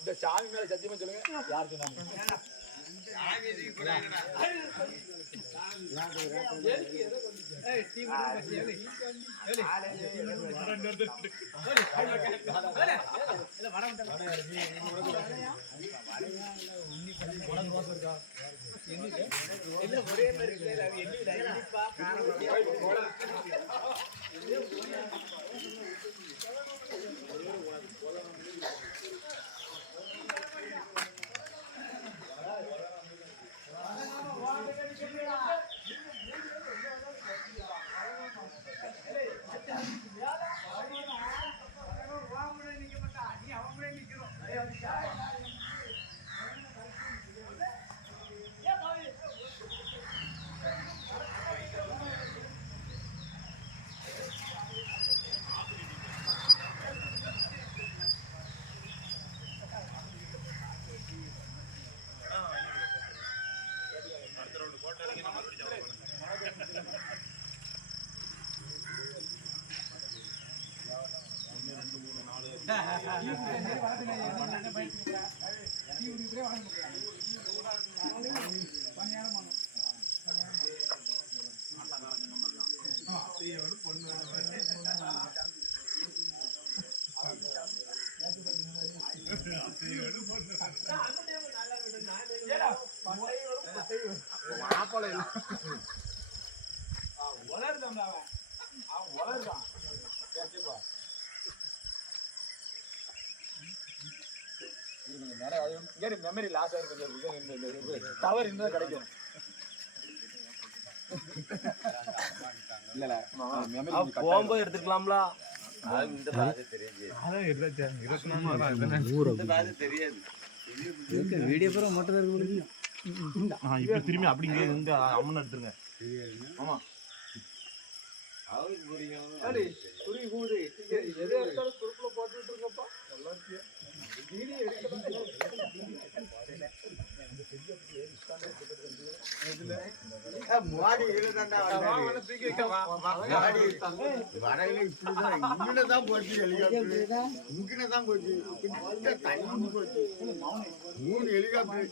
இந்த சாமி மேல சத்தியமா சொல்லுங்க, யார் சொன்னாங்க? மெமரி லாஸ் ஆயிருக்கு, டவர் இன்னும் கிடைக்கும். இல்ல போகும்போது எடுத்துக்கலாம்ல. வீடியோ பூரா மட்டும் இருக்கு. இப்ப திரும்பி அப்படி இங்க அம்மன் எடுத்துருங்க. ஆமா இங்கதான் போச்சு, இங்கதான் போச்சு, 3 ஹெலிகாப்டர்.